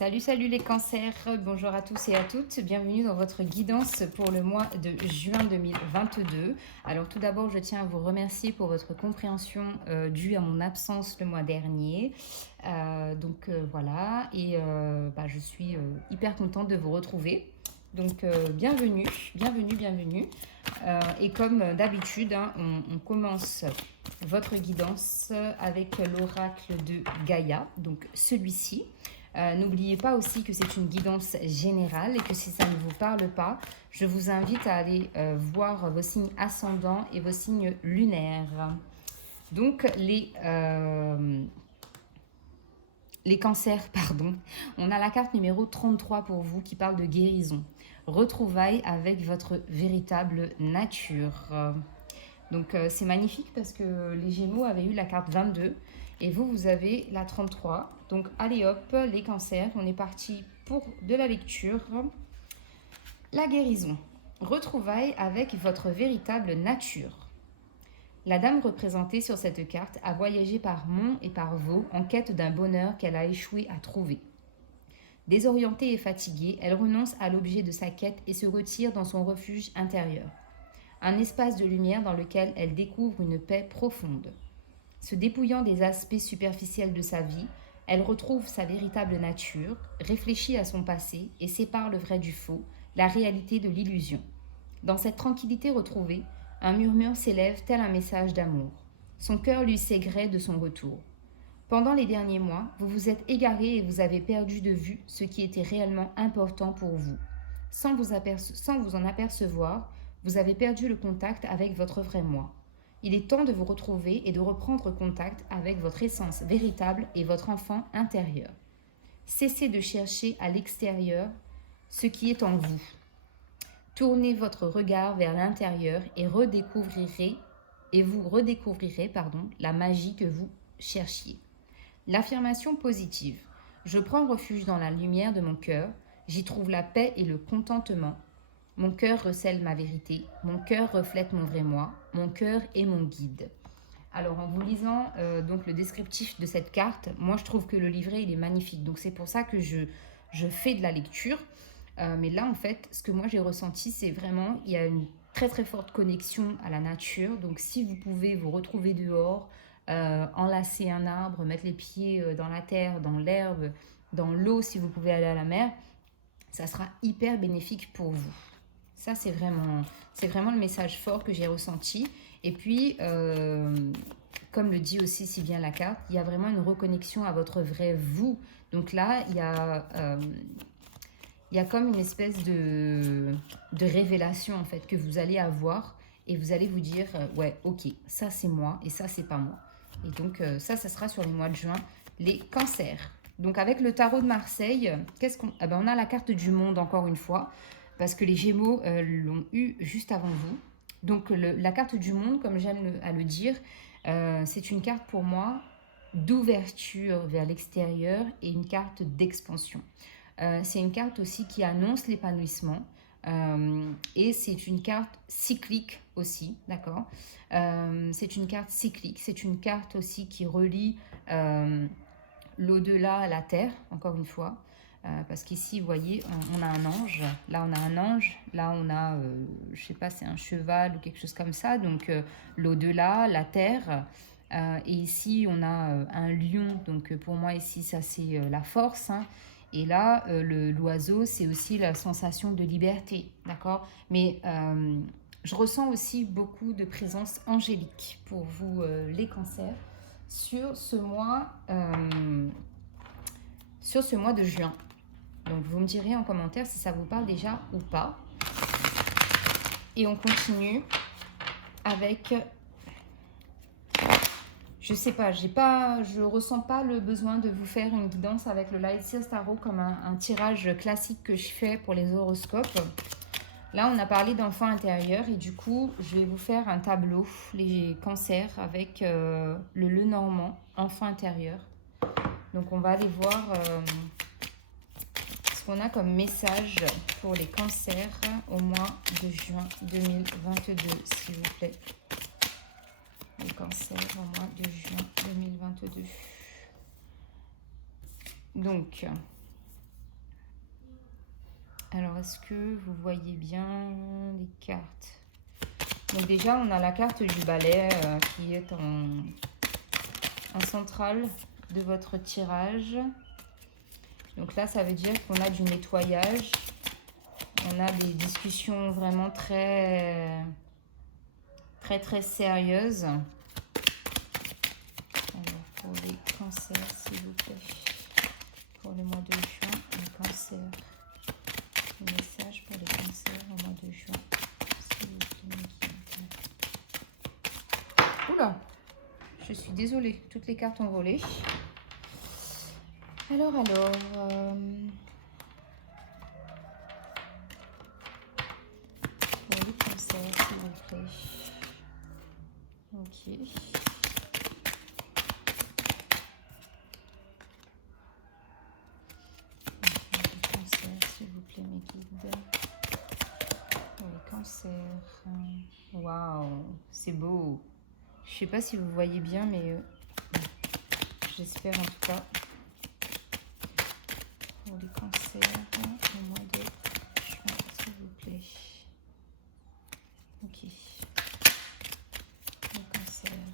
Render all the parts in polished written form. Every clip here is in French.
Salut, salut les cancers, bonjour à tous et à toutes, bienvenue dans votre guidance pour le mois de juin 2022. Alors tout d'abord, je tiens à vous remercier pour votre compréhension due à mon absence le mois dernier. Voilà, et je suis hyper contente de vous retrouver. Donc bienvenue, bienvenue, bienvenue. Et comme d'habitude, on commence votre guidance avec l'oracle de Gaïa, donc celui-ci. N'oubliez pas aussi que c'est une guidance générale et que si ça ne vous parle pas, je vous invite à aller voir vos signes ascendants et vos signes lunaires. Donc les cancers, pardon, on a la carte numéro 33 pour vous qui parle de guérison. Retrouvailles avec votre véritable nature. Donc c'est magnifique parce que les Gémeaux avaient eu la carte 22 et vous avez la 33. Donc allez hop, les cancers, on est parti pour de la lecture. La guérison. Retrouvailles avec votre véritable nature. La dame représentée sur cette carte a voyagé par monts et par vaux en quête d'un bonheur qu'elle a échoué à trouver. Désorientée et fatiguée, elle renonce à l'objet de sa quête et se retire dans son refuge intérieur. Un espace de lumière dans lequel elle découvre une paix profonde. Se dépouillant des aspects superficiels de sa vie, elle retrouve sa véritable nature, réfléchit à son passé et sépare le vrai du faux, la réalité de l'illusion. Dans cette tranquillité retrouvée, un murmure s'élève tel un message d'amour. Son cœur lui sait gré de son retour. Pendant les derniers mois, vous vous êtes égaré et vous avez perdu de vue ce qui était réellement important pour vous. Sans vous en apercevoir, vous avez perdu le contact avec votre vrai moi. Il est temps de vous retrouver et de reprendre contact avec votre essence véritable et votre enfant intérieur. Cessez de chercher à l'extérieur ce qui est en vous. Tournez votre regard vers l'intérieur et vous redécouvrirez la magie que vous cherchiez. L'affirmation positive. Je prends refuge dans la lumière de mon cœur, j'y trouve la paix et le contentement. Mon cœur recèle ma vérité, mon cœur reflète mon vrai moi, mon cœur est mon guide. Alors en vous lisant donc le descriptif de cette carte, moi je trouve que le livret il est magnifique. Donc c'est pour ça que je fais de la lecture. Mais là en fait, ce que moi j'ai ressenti, c'est vraiment, il y a une très très forte connexion à la nature. Donc si vous pouvez vous retrouver dehors, enlacer un arbre, mettre les pieds dans la terre, dans l'herbe, dans l'eau, si vous pouvez aller à la mer, ça sera hyper bénéfique pour vous. Ça, c'est vraiment le message fort que j'ai ressenti. Et puis, comme le dit aussi si bien la carte, il y a vraiment une reconnexion à votre vrai vous. Donc là, il y a comme une espèce de révélation en fait que vous allez avoir. Et vous allez vous dire, ouais, ok, ça c'est moi et ça c'est pas moi. Et donc ça sera sur les mois de juin, les cancers. Donc avec le tarot de Marseille, on a la carte du monde encore une fois, parce que les Gémeaux l'ont eu juste avant vous. Donc la carte du monde, comme j'aime à le dire, c'est une carte pour moi d'ouverture vers l'extérieur et une carte d'expansion. C'est une carte aussi qui annonce l'épanouissement. Et c'est une carte cyclique aussi, d'accord. C'est une carte cyclique, c'est une carte aussi qui relie l'au-delà à la terre, encore une fois, parce qu'ici, vous voyez, on a un ange, là on a un ange, là on a, je sais pas, c'est un cheval ou quelque chose comme ça, donc l'au-delà, la terre, et ici on a un lion, donc pour moi ici ça c'est la force, hein. Et là, l'oiseau, c'est aussi la sensation de liberté, d'accord. Mais je ressens aussi beaucoup de présence angélique pour vous, les cancers, sur ce mois de juin. Donc, vous me direz en commentaire si ça vous parle déjà ou pas. Et on continue avec... Je sais pas, je ressens pas le besoin de vous faire une guidance avec le Light Seals Tarot comme un tirage classique que je fais pour les horoscopes. Là, on a parlé d'enfant intérieur et du coup, je vais vous faire un tableau, les cancers, avec le Lenormand, enfant intérieur. Donc, on va aller voir ce qu'on a comme message pour les cancers au mois de juin 2022, s'il vous plaît. Les cancers au mois de juin 2022. Donc, Alors, est-ce que vous voyez bien les cartes? Donc déjà, on a la carte du balai qui est en centrale de votre tirage. Donc là, ça veut dire qu'on a du nettoyage. On a des discussions vraiment très sérieuses. Alors, pour les cancers, s'il vous plaît. Pour le mois de juin, les cancers. Le message pour les cancers au mois de juin. Oula, je suis désolée, toutes les cartes ont volé. Alors, pour les cancers, s'il vous plaît. Ok. S'il vous plaît, mes guides. Pour les cancers. Waouh, c'est beau. Je sais pas si vous voyez bien, mais j'espère en tout cas. Pour les cancers, au mois de juin, s'il vous plaît. Ok. Les cancers.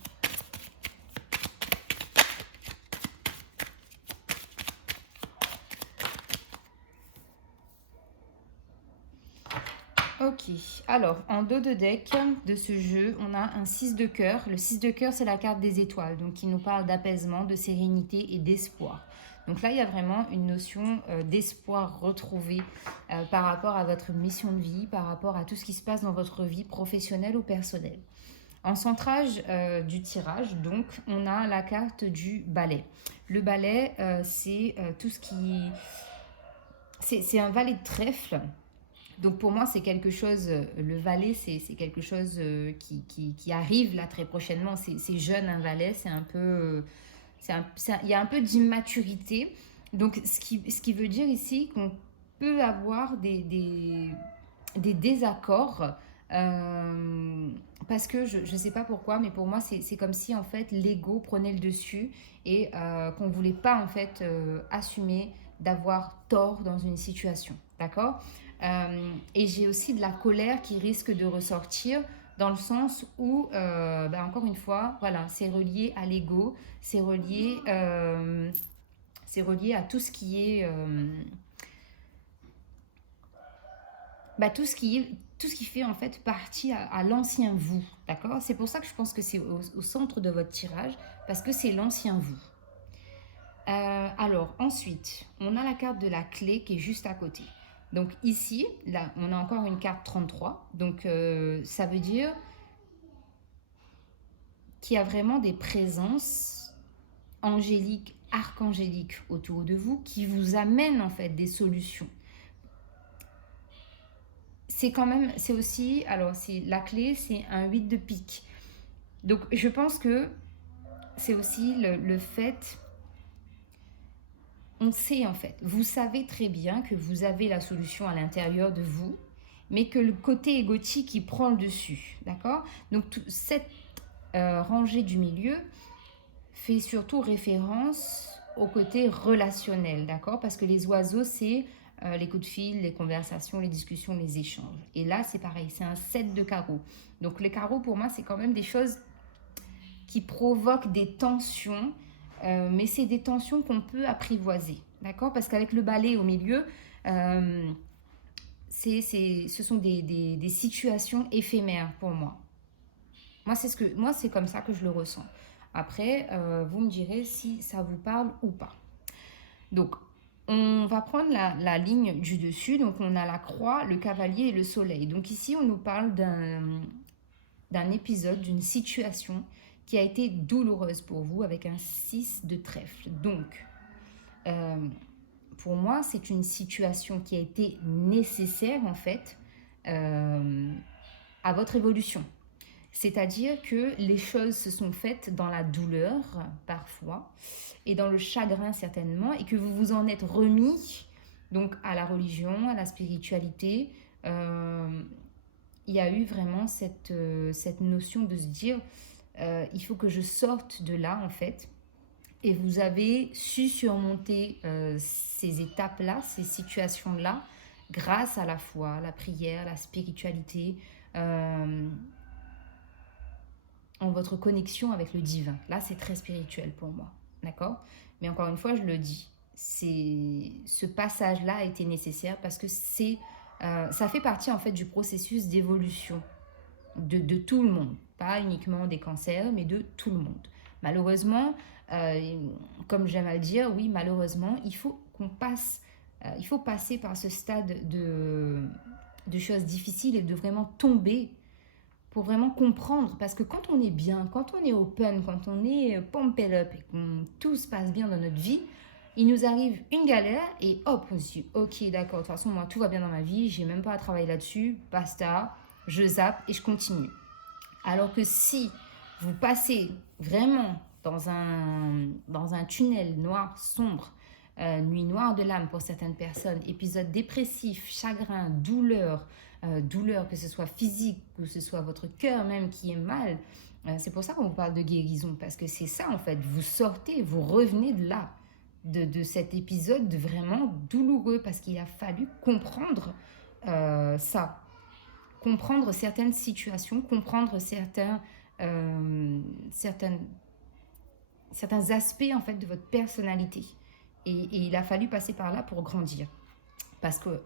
Ok, alors en dos de deck de ce jeu, on a un 6 de cœur. Le 6 de cœur, c'est la carte des étoiles, donc qui nous parle d'apaisement, de sérénité et d'espoir. Donc là, il y a vraiment une notion d'espoir retrouvé par rapport à votre mission de vie, par rapport à tout ce qui se passe dans votre vie professionnelle ou personnelle. En centrage du tirage, donc, on a la carte du balai. Le balai, c'est tout ce qui... C'est un valet de trèfle. Donc pour moi, c'est quelque chose, le valet, c'est quelque chose qui arrive là très prochainement. C'est jeune, un valet, c'est un peu... il y a un peu d'immaturité. Donc ce qui veut dire ici qu'on peut avoir des désaccords. Parce que je ne sais pas pourquoi, mais pour moi, c'est comme si en fait l'ego prenait le dessus et qu'on ne voulait pas en fait assumer d'avoir tort dans une situation. D'accord? Et j'ai aussi de la colère qui risque de ressortir dans le sens où, encore une fois, voilà, c'est relié à l'ego, c'est relié à tout ce qui est... tout ce qui fait en fait partie à l'ancien vous, d'accord? C'est pour ça que je pense que c'est au centre de votre tirage, parce que c'est l'ancien vous. Alors ensuite, on a la carte de la clé qui est juste à côté. Donc ici, là, on a encore une carte 33. Donc ça veut dire qu'il y a vraiment des présences angéliques, archangéliques autour de vous qui vous amènent en fait des solutions. C'est aussi, alors la clé, c'est un 8 de pique. Donc je pense que c'est aussi le fait, on sait en fait, vous savez très bien que vous avez la solution à l'intérieur de vous, mais que le côté égotique, il prend le dessus, d'accord? Donc cette rangée du milieu fait surtout référence au côté relationnel, d'accord? Parce que les oiseaux, c'est les coups de fil, les conversations, les discussions, les échanges. Et là, c'est pareil, c'est un 7 de carreaux. Donc les carreaux, pour moi, c'est quand même des choses qui provoquent des tensions, mais c'est des tensions qu'on peut apprivoiser, d'accord? Parce qu'avec le balai au milieu, ce sont des situations éphémères pour moi. Moi, c'est comme ça que je le ressens. Après, vous me direz si ça vous parle ou pas. Donc, on va prendre la ligne du dessus. Donc, on a la croix, le cavalier et le soleil. Donc ici, on nous parle d'un épisode, d'une situation qui a été douloureuse pour vous avec un 6 de trèfle. Donc, pour moi, c'est une situation qui a été nécessaire, en fait, à votre évolution. C'est-à-dire que les choses se sont faites dans la douleur, parfois, et dans le chagrin, certainement, et que vous vous en êtes remis, donc, à la religion, à la spiritualité. Il y a eu vraiment cette notion de se dire, il faut que je sorte de là, en fait. Et vous avez su surmonter ces étapes-là, ces situations-là, grâce à la foi, la prière, la spiritualité, euh, en votre connexion avec le divin. Là, c'est très spirituel pour moi, d'accord? Mais encore une fois, je le dis, ce passage-là a été nécessaire parce que ça fait partie en fait du processus d'évolution de tout le monde, pas uniquement des cancers, mais de tout le monde. Malheureusement, euh, comme j'aime à le dire, oui, malheureusement, il faut passer par ce stade de choses difficiles et de vraiment tomber pour vraiment comprendre. Parce que quand on est bien, quand on est open, quand on est pumped up et que tout se passe bien dans notre vie, il nous arrive une galère et hop, on se dit ok, d'accord, de toute façon, moi tout va bien dans ma vie, j'ai même pas à travailler là-dessus, basta, je zappe et je continue. Alors que si vous passez vraiment dans un tunnel noir, sombre, nuit noire de l'âme pour certaines personnes, épisode dépressif, chagrin, douleur, que ce soit physique, que ce soit votre cœur même qui est mal, c'est pour ça qu'on vous parle de guérison, parce que c'est ça en fait, vous sortez, vous revenez de là, de cet épisode vraiment douloureux, parce qu'il a fallu comprendre ça, comprendre certaines situations, comprendre certaines, certains aspects en fait de votre personnalité. Et il a fallu passer par là pour grandir. Parce que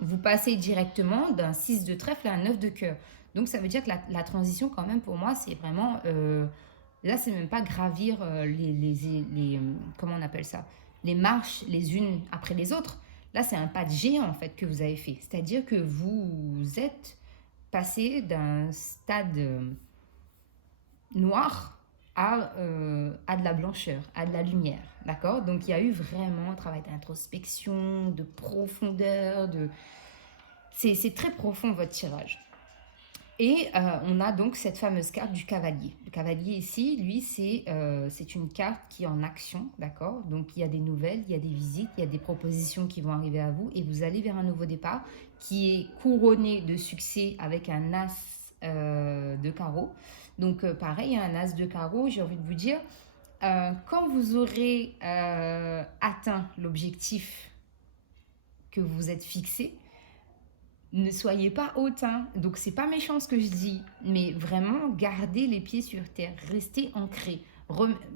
vous passez directement d'un 6 de trèfle à un 9 de cœur. Donc ça veut dire que la transition quand même pour moi c'est vraiment... là c'est même pas gravir comment on appelle ça, les marches les unes après les autres. Là c'est un pas de géant en fait que vous avez fait. C'est-à-dire que vous êtes passé d'un stade noir à de la blancheur, à de la lumière, d'accord? Donc il y a eu vraiment un travail d'introspection, de profondeur, c'est très profond votre tirage. Et on a donc cette fameuse carte du cavalier. Le cavalier ici, lui, c'est une carte qui est en action, d'accord? Donc il y a des nouvelles, il y a des visites, il y a des propositions qui vont arriver à vous et vous allez vers un nouveau départ qui est couronné de succès avec un as de carreau. Donc pareil, un as de carreau, j'ai envie de vous dire, quand vous aurez atteint l'objectif que vous vous êtes fixé, ne soyez pas hautain. Donc c'est pas méchant ce que je dis, mais vraiment gardez les pieds sur terre, restez ancré.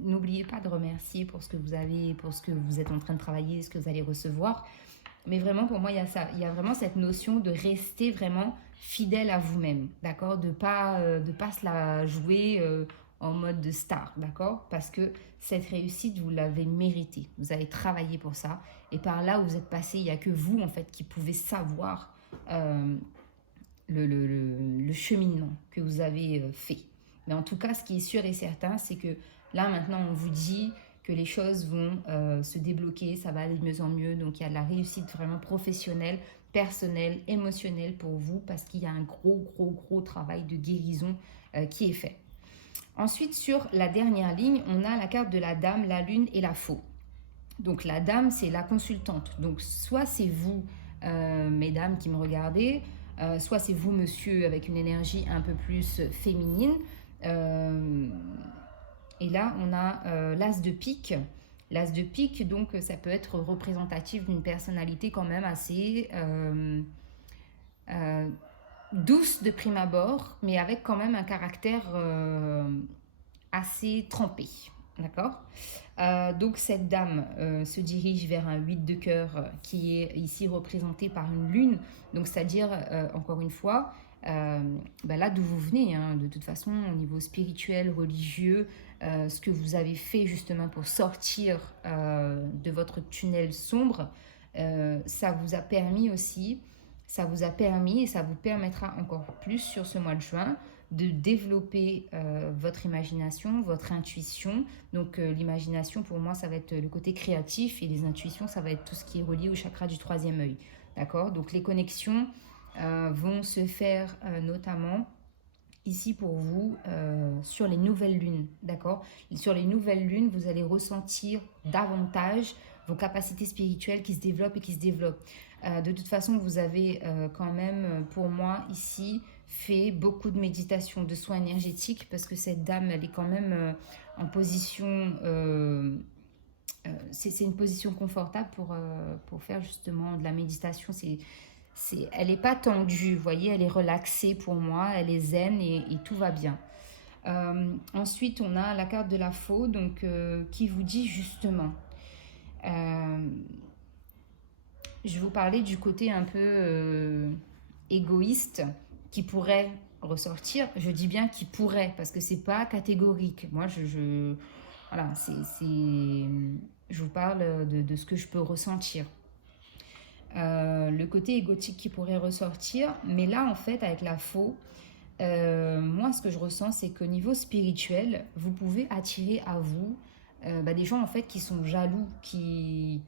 N'oubliez pas de remercier pour ce que vous avez, pour ce que vous êtes en train de travailler, ce que vous allez recevoir. Mais vraiment pour moi il y a ça, il y a vraiment cette notion de rester vraiment fidèle à vous-même, d'accord, de pas se la jouer en mode de star, d'accord, parce que cette réussite vous l'avez méritée, vous avez travaillé pour ça et par là où vous êtes passé, il y a que vous en fait qui pouvez savoir euh, le cheminement que vous avez fait. Mais en tout cas, ce qui est sûr et certain, c'est que là, maintenant, on vous dit que les choses vont se débloquer, ça va aller de mieux en mieux. Donc, il y a de la réussite vraiment professionnelle, personnelle, émotionnelle pour vous, parce qu'il y a un gros travail de guérison qui est fait. Ensuite, sur la dernière ligne, on a la carte de la dame, la lune et la faux. Donc, la dame, c'est la consultante. Donc, soit c'est vous, mesdames qui me regardez, soit c'est vous, monsieur, avec une énergie un peu plus féminine. Euh, et là, on a l'as de pique. L'as de pique, donc, ça peut être représentatif d'une personnalité quand même assez euh, douce de prime abord, mais avec quand même un caractère assez trempé. D'accord. Donc cette dame se dirige vers un 8 de cœur qui est ici représenté par une lune. Donc c'est-à-dire, encore une fois, là d'où vous venez, hein, de toute façon, au niveau spirituel, religieux, ce que vous avez fait justement pour sortir de votre tunnel sombre, ça vous a permis aussi, ça vous a permis et ça vous permettra encore plus sur ce mois de juin de développer votre imagination, votre intuition. Donc l'imagination pour moi ça va être le côté créatif et les intuitions ça va être tout ce qui est relié au chakra du troisième œil. D'accord. Donc les connexions vont se faire notamment ici pour vous sur les nouvelles lunes. D'accord. Sur les nouvelles lunes vous allez ressentir davantage vos capacités spirituelles qui se développent et qui se développent. De toute façon vous avez quand même pour moi ici fait beaucoup de méditation, de soins énergétiques, parce que cette dame, elle est quand même en position... c'est une position confortable pour faire justement de la méditation. Elle n'est pas tendue, vous voyez, elle est relaxée pour moi, elle est zen et tout va bien. Ensuite, on a la carte de la faux, donc qui vous dit justement, euh, je vais vous parler du côté un peu égoïste qui pourrait ressortir. Je dis bien qui pourrait parce que c'est pas catégorique. Moi, voilà, je vous parle de ce que je peux ressentir. Le côté égotique qui pourrait ressortir, mais là, en fait, avec la faux, moi, ce que je ressens, c'est qu'au niveau spirituel, vous pouvez attirer à vous des gens en fait qui sont jaloux, qui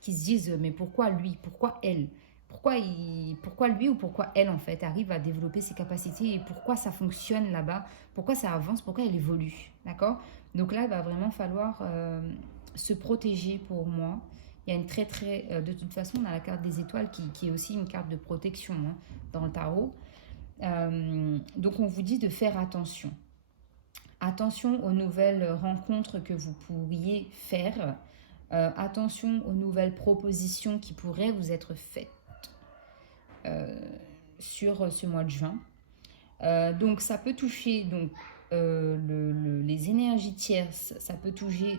se disent mais pourquoi lui, pourquoi elle, pourquoi lui ou pourquoi elle en fait arrive à développer ses capacités et pourquoi ça fonctionne là-bas, pourquoi ça avance, pourquoi elle évolue, d'accord? Donc là, il va vraiment falloir se protéger pour moi. Il y a une de toute façon, on a la carte des étoiles qui est aussi une carte de protection hein, dans le tarot. Donc on vous dit de faire attention. Attention aux nouvelles rencontres que vous pourriez faire. Attention aux nouvelles propositions qui pourraient vous être faites sur ce mois de juin. Donc ça peut toucher les énergies tierces, ça peut toucher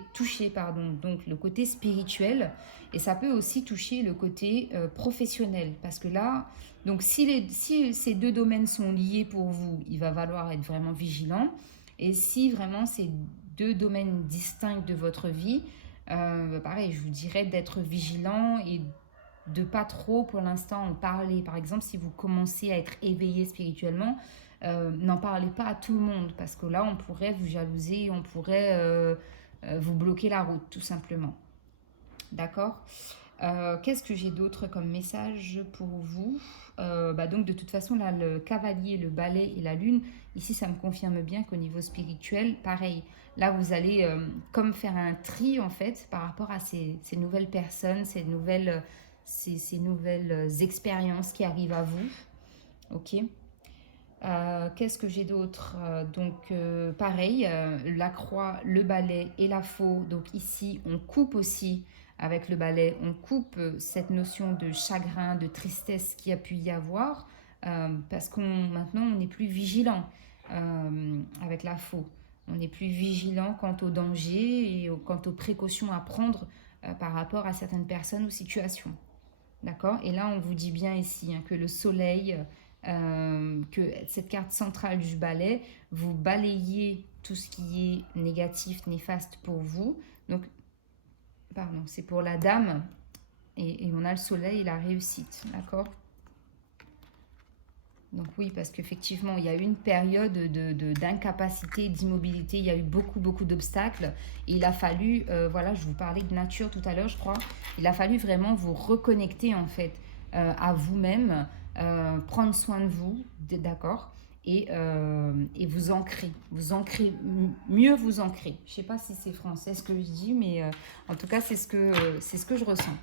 donc le côté spirituel et ça peut aussi toucher le côté professionnel parce que là, donc si ces deux domaines sont liés pour vous, il va falloir être vraiment vigilant et si vraiment ces deux domaines distincts de votre vie, pareil, je vous dirais d'être vigilant et de pas trop pour l'instant en parler. Par exemple, si vous commencez à être éveillé spirituellement, n'en parlez pas à tout le monde parce que là, on pourrait vous jalouser, on pourrait vous bloquer la route, tout simplement. D'accord. Qu'est-ce que j'ai d'autre comme message pour vous donc de toute façon, là, le cavalier, le balai et la lune, ici, ça me confirme bien qu'au niveau spirituel, pareil, là, vous allez comme faire un tri, en fait, par rapport à ces nouvelles personnes, ces nouvelles expériences qui arrivent à vous. Ok. Qu'est-ce que j'ai d'autre? Pareil, la croix, le balai et la faux. Donc ici, on coupe aussi avec le balai, on coupe cette notion de chagrin, de tristesse qu'il y a pu y avoir, parce maintenant, on n'est plus vigilant avec la faux. On n'est plus vigilant quant au danger et quant aux précautions à prendre par rapport à certaines personnes ou situations. D'accord? Et là, on vous dit bien ici que le soleil, que cette carte centrale du balai, vous balayez tout ce qui est négatif, néfaste pour vous. Donc, pardon, c'est pour la dame. Et on a le soleil et la réussite. D'accord? Donc oui, parce qu'effectivement, il y a eu une période d'incapacité, d'immobilité, il y a eu beaucoup d'obstacles. Et il a fallu, voilà, je vous parlais de nature tout à l'heure, je crois, il a fallu vraiment vous reconnecter en fait à vous-même, prendre soin de vous, d'accord, et vous ancrer, mieux vous ancrer. Je ne sais pas si c'est français ce que je dis, mais en tout cas, c'est ce que je ressens.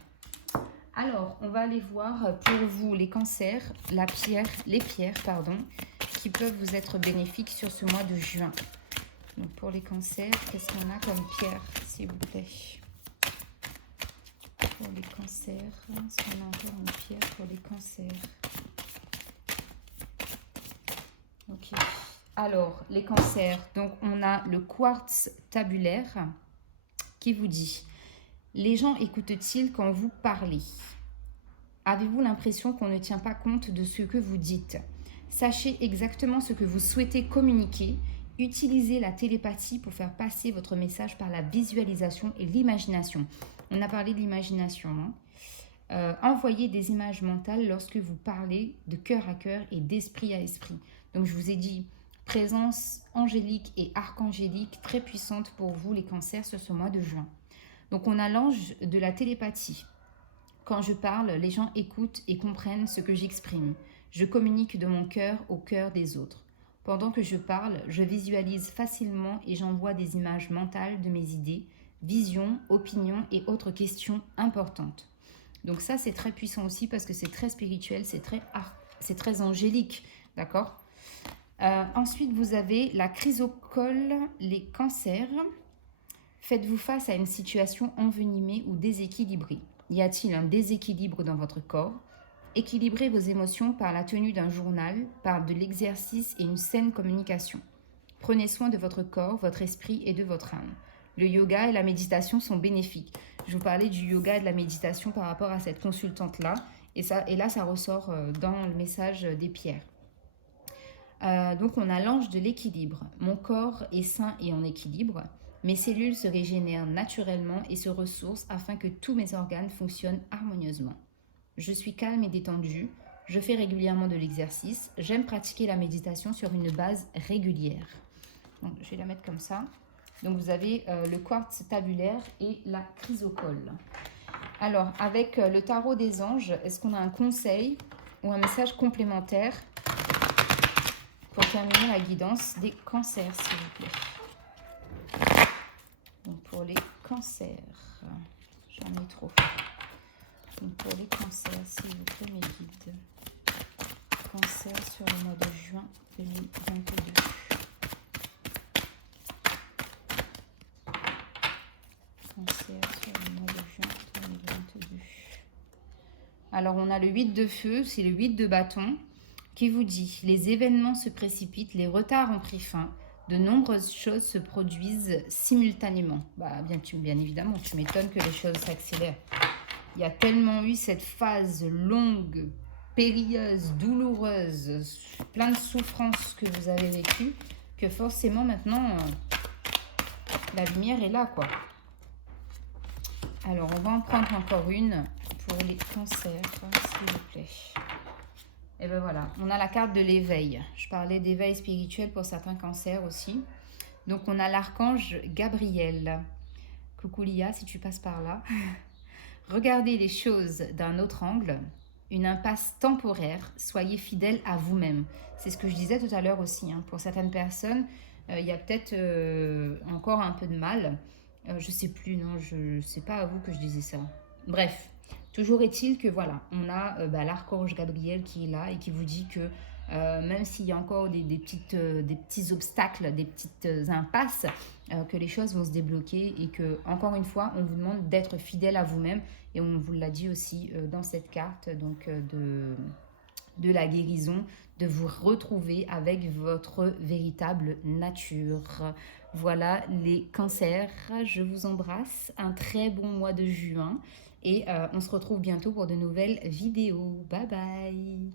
Alors, on va aller voir pour vous les cancers, les pierres, qui peuvent vous être bénéfiques sur ce mois de juin. Donc, pour les cancers, qu'est-ce qu'on a comme pierre, s'il vous plaît? Pour les cancers, est-ce qu'on a encore une pierre pour les cancers? Ok. Alors, les cancers, donc on a le quartz tabulaire qui vous dit: les gens écoutent-ils quand vous parlez? Avez-vous l'impression qu'on ne tient pas compte de ce que vous dites? Sachez exactement ce que vous souhaitez communiquer. Utilisez la télépathie pour faire passer votre message par la visualisation et l'imagination. On a parlé de l'imagination. Envoyez des images mentales lorsque vous parlez de cœur à cœur et d'esprit à esprit. Donc je vous ai dit, présence angélique et archangélique très puissante pour vous les cancers sur ce mois de juin. Donc on a l'ange de la télépathie. Quand je parle, les gens écoutent et comprennent ce que j'exprime. Je communique de mon cœur au cœur des autres. Pendant que je parle, je visualise facilement et j'envoie des images mentales de mes idées, visions, opinions et autres questions importantes. Donc ça, c'est très puissant aussi parce que c'est très spirituel, c'est très angélique, d'accord? Ensuite, vous avez la chrysocole, les cancers. Faites-vous face à une situation envenimée ou déséquilibrée? Y a-t-il un déséquilibre dans votre corps? Équilibrez vos émotions par la tenue d'un journal, par de l'exercice et une saine communication. Prenez soin de votre corps, votre esprit et de votre âme. Le yoga et la méditation sont bénéfiques. Je vous parlais du yoga et de la méditation par rapport à cette consultante-là. Et là, ça ressort dans le message des pierres. Donc, on a l'ange de l'équilibre. Mon corps est sain et en équilibre. Mes cellules se régénèrent naturellement et se ressourcent afin que tous mes organes fonctionnent harmonieusement. Je suis calme et détendue. Je fais régulièrement de l'exercice. J'aime pratiquer la méditation sur une base régulière. Donc, je vais la mettre comme ça. Donc, vous avez le quartz tabulaire et la chrysocole. Alors, avec le tarot des anges, est-ce qu'on a un conseil ou un message complémentaire pour terminer la guidance des cancers, s'il vous plaît? Donc, pour les cancers, j'en ai trop. Donc, pour les cancers, s'il vous plaît, mes guides. Cancer sur le mois de juin 2022. Cancer sur le mois de juin 2022. Alors, on a le 8 de feu, c'est le 8 de bâton, qui vous dit « Les événements se précipitent, les retards ont pris fin, de nombreuses choses se produisent simultanément. » Bien évidemment, tu m'étonnes que les choses s'accélèrent. Il y a tellement eu cette phase longue, périlleuse, douloureuse, plein de souffrances que vous avez vécues, que forcément maintenant, la lumière est là, quoi. Alors, on va en prendre encore une pour les cancers, s'il vous plaît. Et ben voilà, on a la carte de l'éveil. Je parlais d'éveil spirituel pour certains cancers aussi. Donc, on a l'archange Gabriel. Coucou Lia, si tu passes par là. Regardez les choses d'un autre angle, une impasse temporaire, soyez fidèle à vous-même. C'est ce que je disais tout à l'heure aussi. Pour certaines personnes, il y a peut-être encore un peu de mal. Je sais plus, non, je sais pas à vous que je disais ça. Bref, toujours est-il que voilà, on a l'archange Gabriel qui est là et qui vous dit que même s'il y a encore des petits obstacles, des petites impasses, que les choses vont se débloquer et que, encore une fois, on vous demande d'être fidèle à vous-même. Et on vous l'a dit aussi dans cette carte donc, de la guérison, de vous retrouver avec votre véritable nature. Voilà les cancers, je vous embrasse, un très bon mois de juin et on se retrouve bientôt pour de nouvelles vidéos. Bye bye!